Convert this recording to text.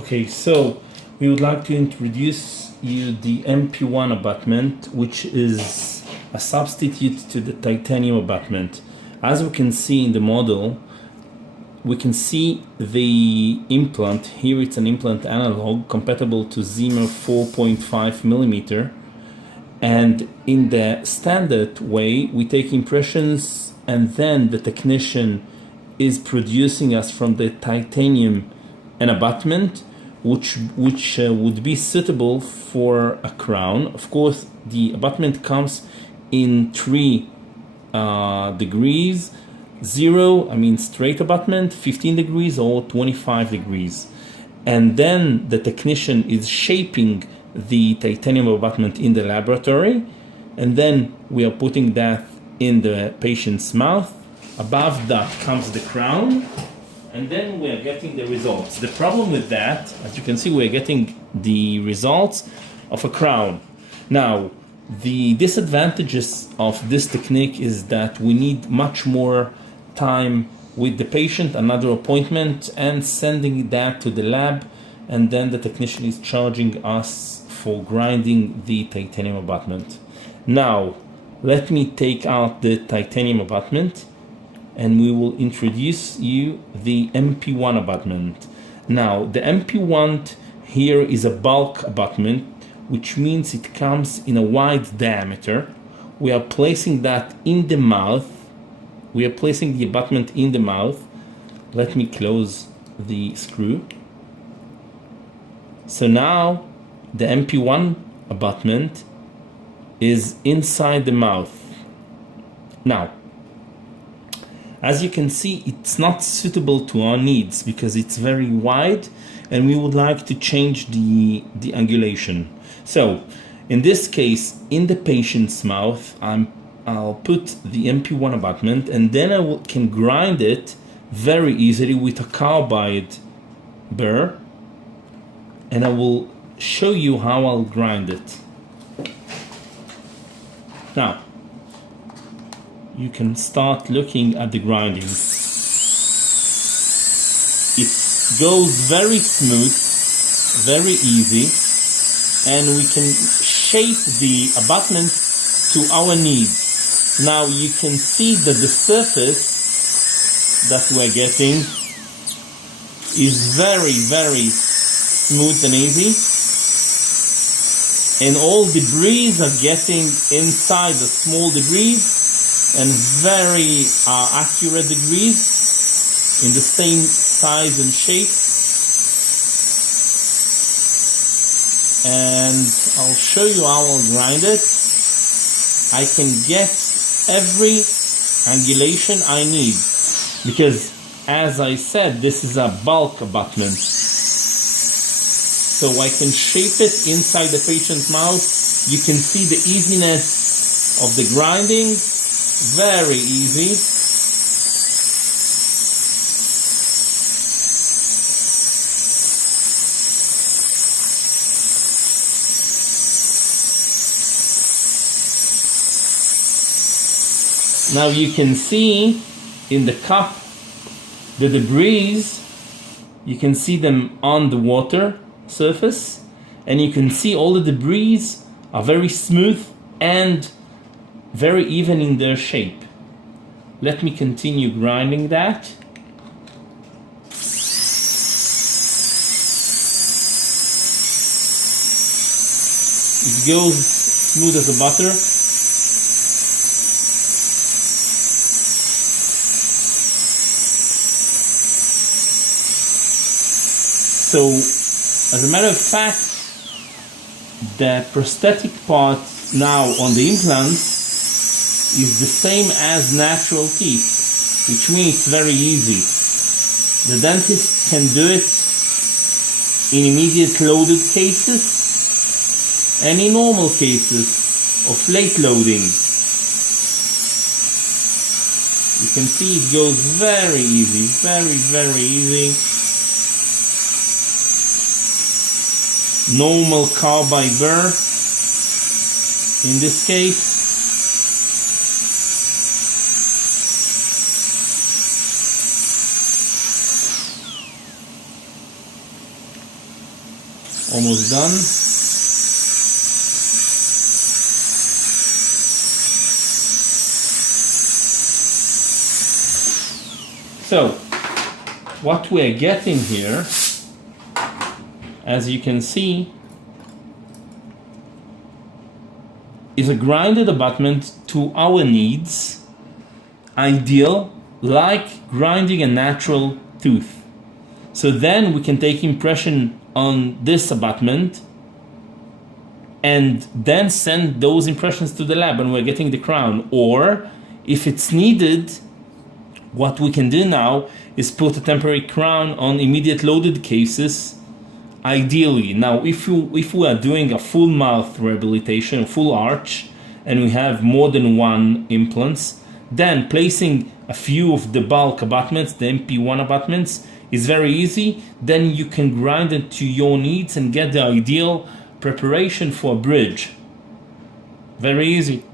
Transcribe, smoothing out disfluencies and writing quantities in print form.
Okay, so we would like to introduce you the MP1 abutment, which is a substitute to the titanium abutment. As we can see in the model, we can see the implant. Here it's an implant analog compatible to Zimmer 4.5 millimeter. And in the standard way, we take impressions and then the technician is producing us from the titanium an abutment which would be suitable for a crown. Of course, the abutment comes in 3 degrees. 0, I mean straight abutment, 15 degrees or 25 degrees. And then the technician is shaping the titanium abutment in the laboratory, and then we are putting that in the patient's mouth. Above that comes the crown, and then we are getting the results. The problem with that, as you can see, we're getting the results of a crown. Now, the disadvantages of this technique is that we need much more time with the patient, another appointment, and sending that to the lab, and then the technician is charging us for grinding the titanium abutment. Now, let me take out the titanium abutment and we will introduce you the MP1 abutment. Now, the MP1 here is a bulk abutment, which means it comes in a wide diameter. We are placing that in the mouth. We are placing the abutment in the mouth. Let me close the screw. So now the MP1 abutment is inside the mouth. Now, as you can see, it's not suitable to our needs because it's very wide and we would like to change the angulation. So in this case, in the patient's mouth, I'll put the MP1 abutment and then I can grind it very easily with a carbide burr, and I will show you how I'll grind it. Now, you can start looking at the grinding. It goes very smooth, very easy, and we can shape the abutment to our needs. Now you can see that the surface that we're getting is very, very smooth and easy, and all debris are getting inside the small debris and very accurate debris in the same size and shape. And I'll show you how I'll grind it. I can get every angulation I need because, as I said, this is a bulk abutment. So I can shape it inside the patient's mouth. You can see the easiness of the grinding. Very easy. Now you can see in the cup the debris. You can see them on the water surface, and you can see all the debris are very smooth and very even in their shape. Let me continue grinding that. It goes smooth as a butter. So, as a matter of fact, the prosthetic part now on the implants is the same as natural teeth, which means it's very easy. The dentist can do it in immediate loaded cases and in normal cases of late loading. You can see it goes very easy, very, very easy. Normal carbide burr in this case. Almost done. So, what we're getting here, as you can see, is a grinded abutment to our needs, ideal, like grinding a natural tooth. So then we can take impression on this abutment and then send those impressions to the lab and we're getting the crown. Or if it's needed, what we can do now is put a temporary crown on immediate loaded cases, ideally. Now, if we are doing a full mouth rehabilitation, full arch, and we have more than one implants, then placing a few of the bulk abutments, the MP1 abutments, is very easy. Then you can grind it to your needs and get the ideal preparation for a bridge. Very easy.